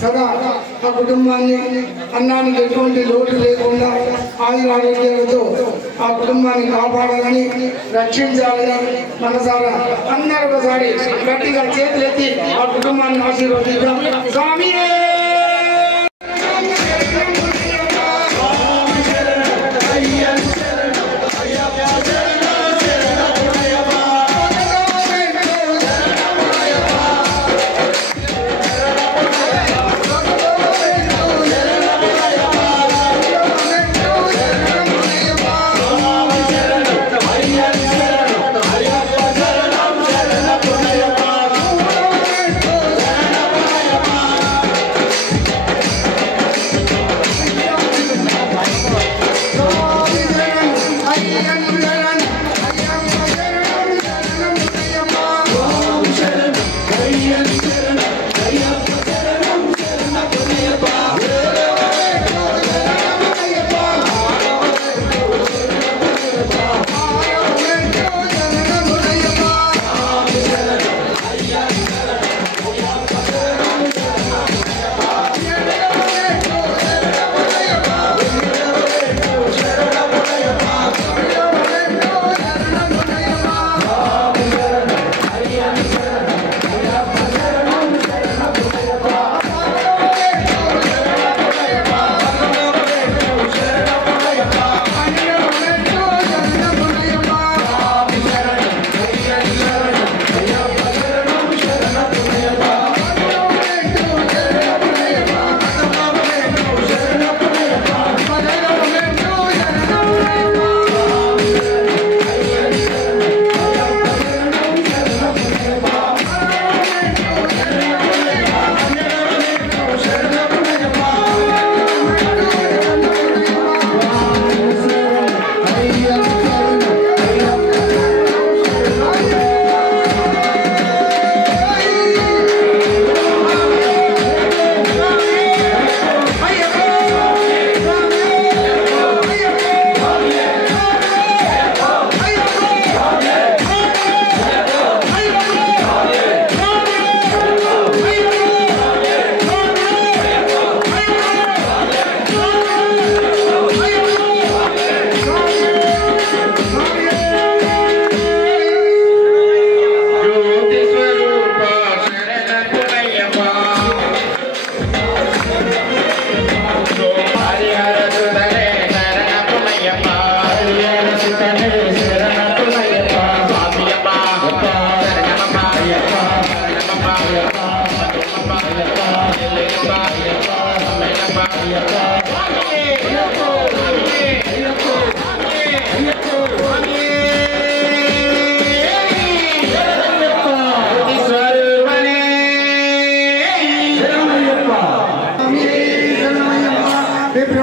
సదా ఆ కుటుంబాన్ని అన్నానికి ఎటువంటి లోటు లేకుండా ఆయురారోగ్యాలతో ఆ కుటుంబాన్ని కాపాడాలని రక్షించాలని మనసారా అందరూ ఒకసారి గట్టిగా చేతులెత్తి ఆ కుటుంబాన్ని ఆశీర్వదిద్దాం. స్వామి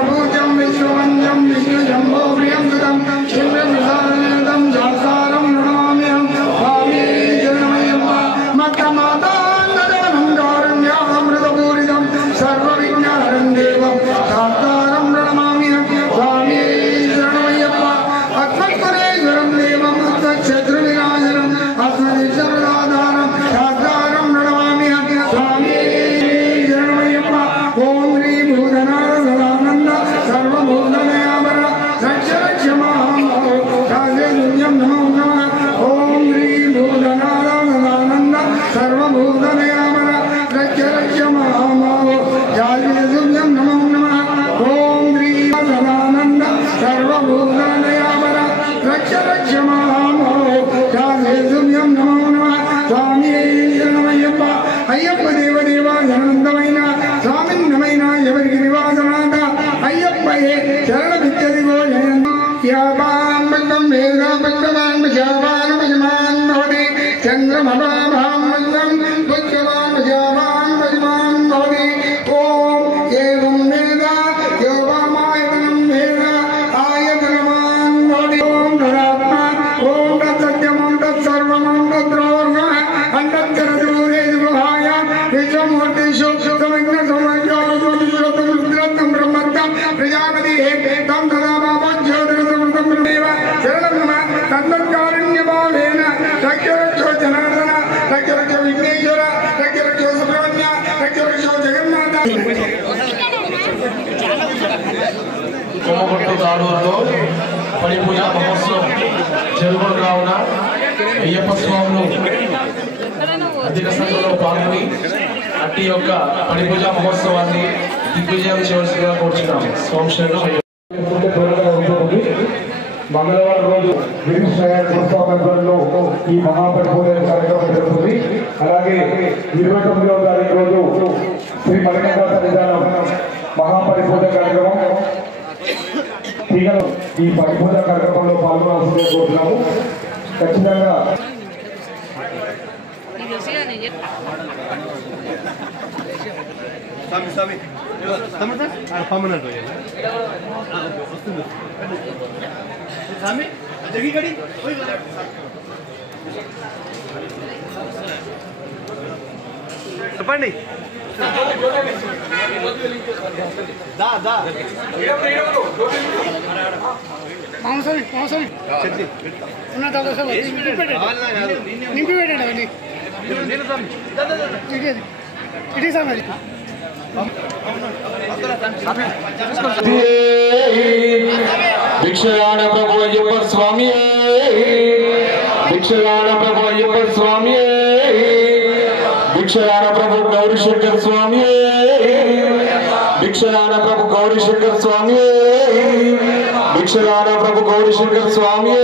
विष्णुपूजं विश्ववन्द्यं विष्णुजम्बो प्रियं सुतं शिवप्रसादं जासारं नमाम्यहं स्वामी शरणमय्यप्पा मत्तमातान्ददानं कारुण्यामृतपूरितं सर्वविघ्नहरं देवं शास्तारं नमाम्यहं स्वामी शरणमय्यप्पा अस्मत्परेश्वरं देवं अस्मच्छत्रुविनाशनम् अस्मदिष्टप्रदातारं शास्तारं नमाम्यहं स्वामी शरणमय्यप्पा ॐ ह्रीं भूतनाथ सदानन्द सर्वभूतमयावर रक्ष रक्ष मां कालेन्द्रं नमो नमः ॐ ह्रीं भूतनाथ सदानन्द सर्वभूतमयावर रक्ष रक्ष मां कालेन्द्रं नमो नमः ॐ ह्रीं सदानन्द सर्वभूतमयावर रक्ष रक्ष मां कालेन्द्रं नमो नमः स्वामी शरणमय्यप्पा अय्यप्प देवदेवा शरणन्तमैन स्वामिन्नमैन ఎవరికి నివాసనాథ అయ్యప్పయే శరణమిత్యదిగో జయంతి యావాం బంగం వేద బంగవాన్ భజవాన్ భజమాన్ భవతి చంద్రమభాభాం బంగం భజవాన్ భజవాన్ భజమాన్ భవతి ఓం ఏవం వేద యోవామాయతనం వేద ఆయతనమాన్ భవతి ఓం తదాత్మ ఓం తత్సత్యం ఓం తత్సర్వం ఓం తద్రోర్గ అంతఃకరదూరే గుహాయ విశ్వమూర్తిషు సమగ్ర సమగ్రం బ్రహ్మత్తం ప్రజాపతి తం తదా బాబోజ్యోతిరసమృతం బ్రహ్మేవ శరణం నమః తన్మత్కారుణ్యభావేన రక్షరక్షో జనార్దన రక్షరక్షో విఘ్నేశ్వర రక్షరక్షో సుబ్రహ్మణ్య రక్షరక్షో జగన్నాథ. కొమ్మగొట్టు తాడూరులో పడి పూజ మహోత్సవం జరుగును కావున అయ్యప్ప స్వాములు అధిక సంఖ్యలో పాల్గొని అట్టి యొక్క పడి పూజ మహోత్సవాన్ని దిగ్విజయం చేయవలసిగా కోరుచున్నాం. స్వామిశ్వరుడు మంగళవారం రోజు గిరిశ్వరంలో ఈ మహాపరిపూజ కార్యక్రమం జరుగుతుంది. అలాగే 29వ తారీఖు రోజు శ్రీ మణికంఠ సన్నిధానం మహాపరిపూజ కార్యక్రమం. ఈ పరిపూజ కార్యక్రమంలో పాల్గొనాల్సిందే కోరుతున్నాము. ఖచ్చితంగా చెప్పండి. భిక్షగాన ప్రభు అయ్యప్ప స్వామి, భిక్షగాన ప్రభు అయ్యప్ప స్వామి, భిక్షగాన ప్రభు గౌరీశంకర్ స్వామి, భిక్షగాన ప్రభు గౌరీశంకర్ స్వామి, భిక్షగాన ప్రభు గౌరీశంకర్ స్వామి.